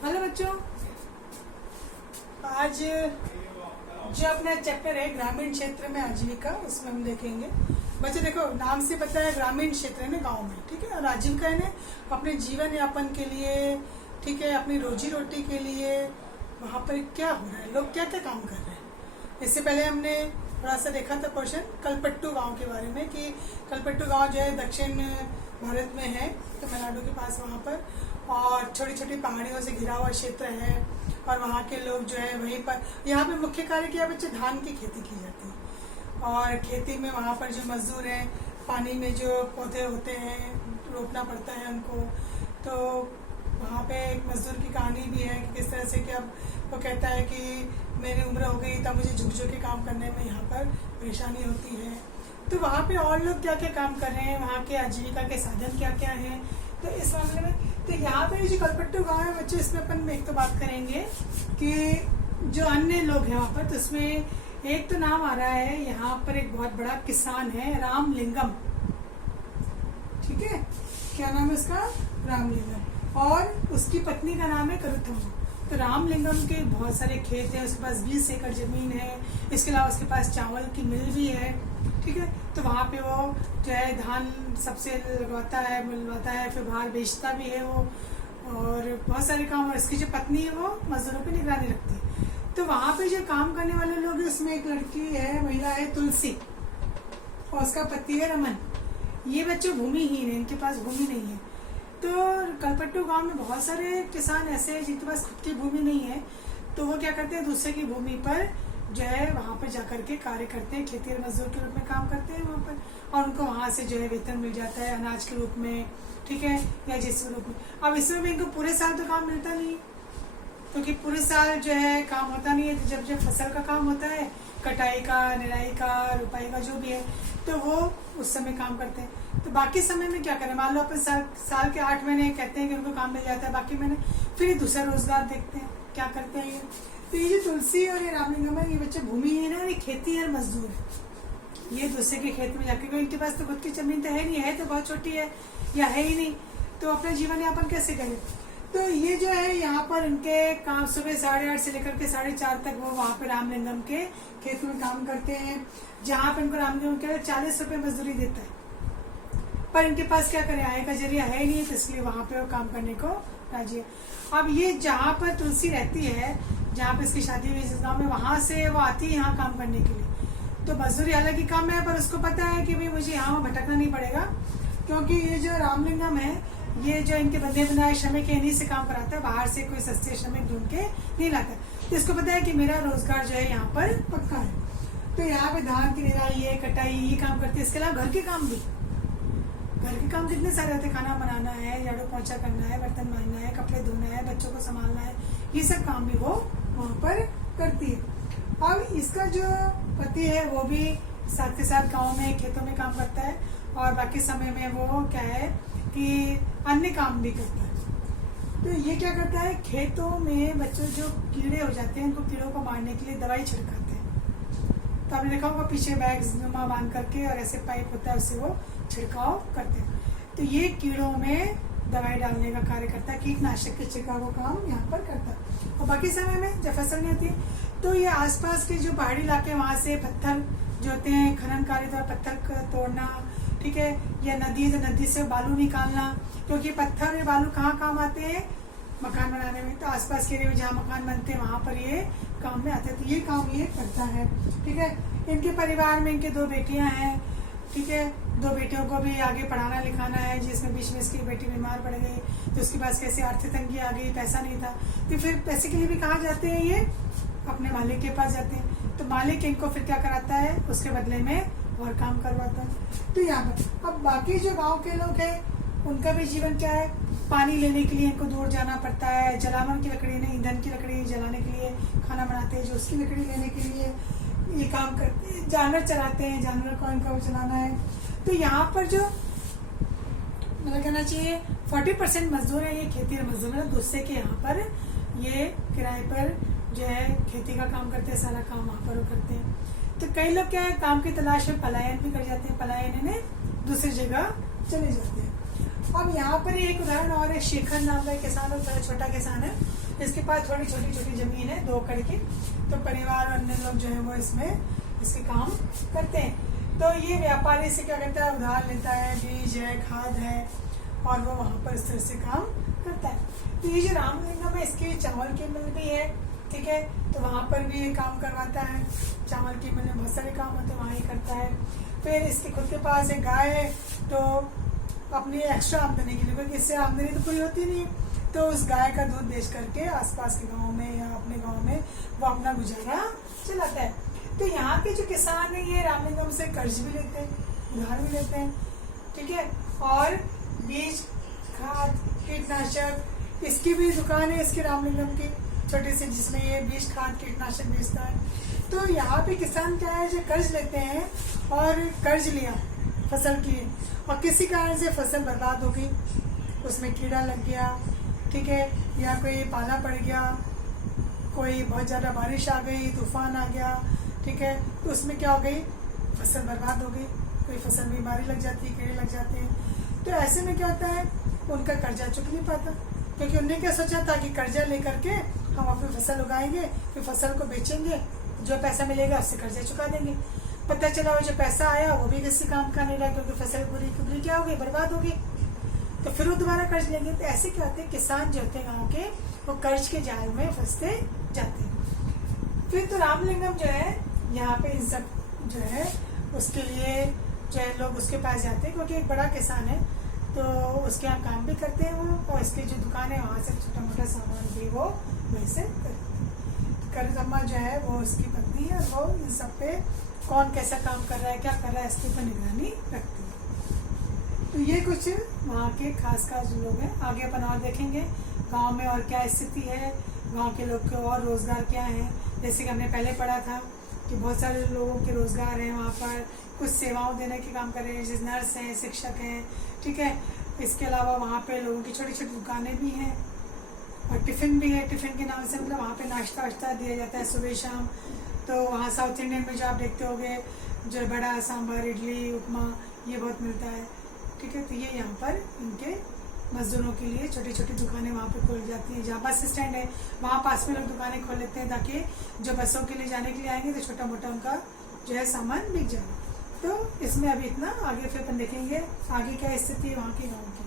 Hello बच्चों, आज जो अपना चैप्टर है ग्रामीण क्षेत्र में आजीविका, उसमें हम देखेंगे। बच्चे देखो, नाम से पता है ग्रामीण क्षेत्र है ना, गांव में, ठीक है। और आजीविका है ना, अपने जीवन यापन के लिए, ठीक है, अपनी रोजी रोटी के लिए वहाँ पर क्या हो रहा है, लोग क्या क्या काम कर रहे हैं। इससे पहले हमने थोड़ा सा देखा था क्वेश्चन कलपट्टू गांव के बारे में, कि कलपट्टू गांव जो है दक्षिण भारत में है, तमिलनाडु के पास वहाँ पर, और छोटी छोटी पहाड़ियों से घिरा हुआ क्षेत्र है। और वहाँ के लोग जो है वहीं पर, यहाँ पे मुख्य कार्य क्या बच्चे, धान की खेती की जाती है। और खेती में वहाँ पर जो मजदूर हैं, पानी में जो पौधे होते हैं रोपना पड़ता है उनको। तो वहाँ पे एक मजदूर की कहानी भी है कि किस तरह से कि अब वो कहता है कि मेरी उम्र हो गई तब मुझे झुक झुक के काम करने में यहाँ पर परेशानी होती है। तो वहाँ पे और लोग क्या क्या काम कर रहे हैं, वहाँ के आजीविका के साधन क्या क्या हैं, तो इस मामले में तो यहाँ पे जो कलपट्टू गाँव है बच्चे, इसमें अपन एक तो बात करेंगे कि जो अन्य लोग हैं वहाँ पर, तो उसमें एक तो नाम आ रहा है यहाँ पर, एक बहुत बड़ा किसान है रामलिंगम, ठीक है। क्या नाम है उसका, रामलिंगम, और उसकी पत्नी का नाम है करुथम्मा। तो रामलिंगम के बहुत सारे खेत हैं, उसके पास 20 एकड़ जमीन है। इसके अलावा उसके पास चावल की मिल भी है, ठीक है। तो वहाँ पे वो जो है धान सबसे लगवाता है, मिलवाता है, फिर बाहर बेचता भी है वो, और बहुत सारे काम। और इसकी जो पत्नी है वो मजदूरों पे निगरानी रखती है। तो वहाँ पे जो काम करने वाले लोग हैं, उसमें एक लड़की है, महिला है तुलसी, और उसका पति है रमन। ये बच्चे भूमिहीन है, इनके पास भूमि नहीं है। तो कलपट्टू गांव में बहुत सारे किसान ऐसे हैं जिनके पास खुद की भूमि नहीं है। तो वो क्या करते हैं, दूसरे की भूमि पर जो है वहाँ पर जाकर के कार्य करते हैं, खेती और मजदूर के रूप में काम करते हैं वहाँ पर, और उनको वहाँ से जो है वेतन मिल जाता है अनाज के रूप में, ठीक है, या जिस रूप में। अब इसमें भी इनको पूरे साल तो काम मिलता नहीं, क्योंकि पूरे साल जो है काम होता नहीं है। तो जब जब फसल का काम होता है, कटाई का, निराई का, रुपाई का, जो भी है, तो वो उस समय काम करते हैं। तो बाकी समय में क्या करें, मान लो अपन साल के 8 महीने कहते हैं कि उनको काम मिल जाता है, बाकी महीने फिर दूसरा रोजगार देखते हैं, क्या करते हैं ये। तो ये जो तुलसी और ये रामलिंगम है, ये बच्चे भूमिहीन है, ये खेती और मजदूर है। ये दूसरे के खेत में जाके, इनके पास तो खुद की जमीन तो है नहीं, है तो बहुत छोटी है या है ही नहीं, तो अपना जीवन यापन कैसे करें। तो ये जो है यहाँ पर इनके काम सुबह 8:30 से लेकर के 4:30 तक वो वहाँ पे रामलिंगम के खेत में काम करते हैं, जहाँ पे इनको रामलिंगम के 40 रुपए मजदूरी देता है। पर इनके पास क्या करें, आय का जरिया है नहीं, तो इसलिए वहाँ पे वो काम करने को राजी है। अब ये जहाँ पर तुलसी रहती है, जहाँ पे इसकी शादी हुई जिस गाँव में, वहां से वो आती है यहाँ काम करने के लिए। तो मजदूरी हालांकि कम है, पर उसको पता है कि भाई मुझे यहाँ भटकना नहीं पड़ेगा, क्योंकि ये जो रामलिंगम है, ये जो इनके बंधे बनाए श्रमिक है, इन्हीं से काम कराता है, बाहर से कोई सस्ते श्रमिक ढूंढ के नहीं लाता। तो इसको पता है कि मेरा रोजगार जो है यहाँ पर पक्का है। तो यहाँ पे धान की निराई है, कटाई, ये काम करते हैं। इसके अलावा घर के काम भी, घर के काम कितने सारे होते हैं, खाना बनाना है, झाड़ू पोंछा करना है, बर्तन मांजना है, कपड़े धोना है, बच्चों को संभालना है, ये सब काम भी वो वहाँ पर करती है। अब इसका जो पति है वो भी साथ के साथ गाँव में खेतों में काम करता है, और बाकी समय में वो क्या है कि अन्य काम भी करता है। तो ये क्या करता है, खेतों में बच्चों जो कीड़े हो जाते हैं, उनको कीड़ों को मारने के लिए दवाई छिड़काते हैं। तो आपने देखा होगा पीछे बैग नुमा बांध करके, और ऐसे पाइप होता है, उससे वो छिड़काव करते हैं। तो ये कीड़ों में दवाई डालने का कार्य करता है, कीटनाशक के छिड़काव का काम यहाँ पर करता है। और बाकी समय में जब फसल नहीं होती, तो ये आसपास के जो पहाड़ी इलाके, वहाँ से पत्थर जो होते हैं, खनन कार्य द्वारा पत्थर तोड़ना, ठीक है, या नदी, तो नदी से बालू निकालना, क्योंकि पत्थर और बालू कहाँ काम आते हैं, मकान बनाने में। तो आसपास के एरिया में जहाँ मकान बनते हैं, वहाँ पर ये काम में आते हैं। तो ये काम ये करता है, ठीक है। इनके परिवार में इनके 2 बेटियां हैं, ठीक है। 2 बेटियों को भी आगे पढ़ाना लिखाना है, जिसमें बीच में इसकी बेटी बीमार पड़ गई, तो उसके पास कैसे आर्थिक तंगी आ गई, पैसा नहीं था। तो फिर पैसे के लिए भी कहाँ जाते हैं, ये अपने मालिक के पास जाते हैं। तो मालिक इनको फिर क्या कराता है, उसके बदले में और काम करवाता है। तो यहाँ पर अब बाकी जो गांव के लोग हैं, उनका भी जीवन क्या है, पानी लेने के लिए इनको दूर जाना पड़ता है, जलावन की लकड़ी नहीं, ईंधन की लकड़ी जलाने के लिए खाना बनाते हैं, जो उसकी लकड़ी लेने के लिए ये काम करते हैं। जानवर चलाते हैं, जानवर को इनको चलाना है। तो यहाँ पर जो मतलब कहना चाहिए 40% मजदूर है, ये खेती और मजदूर, मतलब दूसरे के यहाँ पर ये किराए पर जो है खेती का काम करते हैं, सारा काम वहाँ पर वो करते हैं। तो कई लोग क्या है, काम की तलाश में पलायन भी कर जाते हैं, पलायन इन्हें दूसरी जगह चले जाते हैं। अब यहाँ पर एक उदाहरण और है, शेखर नाम का किसान, और बड़ा छोटा किसान है। इसके पास थोड़ी छोटी छोटी जमीन है 2 एकड़ की, तो परिवार और अन्य लोग जो है वो इसमें इसके काम करते हैं। तो ये व्यापारी से क्या करता है, उधार लेता है, बीज है, खाद है, और वो वहाँ पर इस तरह से काम करता है। तो ये जो रामलिंगम है इसकी चावल की मिल भी है, ठीक है, तो वहाँ पर भी ये काम करवाता है। चावल की मिल में बहुत सारे काम होते हैं, वहाँ ही करता है। फिर इसके खुद के पास एक गाय है, तो अपनी एक्स्ट्रा आमदनी के लिए, क्योंकि इससे आमदनी तो पूरी होती नहीं है, तो उस गाय का दूध बेच करके आसपास के गाँव में या अपने गाँव में वो अपना गुजारा चलाता है। तो यहाँ के जो किसान है ये रामलिंगम से कर्ज भी लेते हैं, उधार भी लेते हैं, ठीक है, और बीज, खाद, कीटनाशक, इसकी भी दुकान है इसकी रामलिंगम की छोटी सी, जिसमें ये बीज, खाद, कीटनाशक बेचता है। तो यहाँ पे किसान क्या है, जो कर्ज लेते हैं और कर्ज लिया फसल की, और किसी कारण से फसल बर्बाद हो गई, उसमें कीड़ा लग गया, ठीक है, या कोई पाला पड़ गया, कोई बहुत ज़्यादा बारिश आ गई, तूफान आ गया, ठीक है, तो उसमें क्या हो गई, फसल बर्बाद हो गई, कोई फसल में बीमारी लग जाती है, कीड़े लग जाते हैं। तो ऐसे में क्या होता है, उनका कर्जा चुक नहीं पाता, क्योंकि उनने क्या सोचा था कि कर्जा लेकर के हम अपनी फसल उगाएंगे, फिर फसल को बेचेंगे, जो पैसा मिलेगा उससे कर्जा चुका देंगे। पता चला वो जो पैसा आया वो भी किसी काम का नहीं रहा, क्योंकि फसल पूरी क्या हो गई, बर्बाद हो गई। तो फिर वो दोबारा कर्ज लेंगे। तो ऐसे क्या होते हैं, किसान जो होते हैं गाँव के, वो कर्ज के जाल में फंसते जाते हैं। फिर तो रामलिंगम जो है यहाँ पे इन सब जो है उसके लिए जो है लोग उसके पास जाते हैं, क्योंकि एक बड़ा किसान है, तो उसके यहाँ काम भी करते हैं वो, और इसकी जो दुकान है वहाँ से छोटा मोटा सामान भी वो वैसे करते हैं। करजम्मा जो है वो उसकी पत्नी है, वो इन सब पे कौन कैसा काम कर रहा है, क्या कर रहा है, इसके ऊपर निगरानी रखती है। तो ये कुछ वहाँ के खास लोग हैं। आगे अपन और देखेंगे गांव में और क्या स्थिति है, गांव के लोग के और रोजगार क्या है। जैसे कि हमने पहले पढ़ा था कि बहुत सारे लोगों के रोजगार हैं वहाँ पर, कुछ सेवाओं देने के काम कर रहे हैं, जैसे नर्स हैं, शिक्षक हैं, ठीक है। इसके अलावा वहाँ पे लोगों की छोटी छोटी दुकानें भी हैं, और टिफिन भी है। टिफिन के नाम से मतलब वहाँ पे नाश्ता वाश्ता दिया जाता है सुबह शाम। तो वहाँ साउथ इंडियन में जो आप देखते होंगे, जो बड़ा सांभर, इडली, उपमा, ये बहुत मिलता है, ठीक है। तो ये यहाँ पर इनके मजदूरों के लिए छोटी छोटी दुकानें वहाँ पे खोल जाती हैं। जहाँ बस स्टैंड है वहाँ पास में लोग दुकानें खोल लेते हैं, ताकि जो बसों के लिए जाने के लिए आएंगे तो छोटा मोटा उनका जो है सामान बिक जाए। तो इसमें अभी इतना, आगे फिर अपन देखेंगे आगे क्या स्थिति है वहाँ के गाँव की।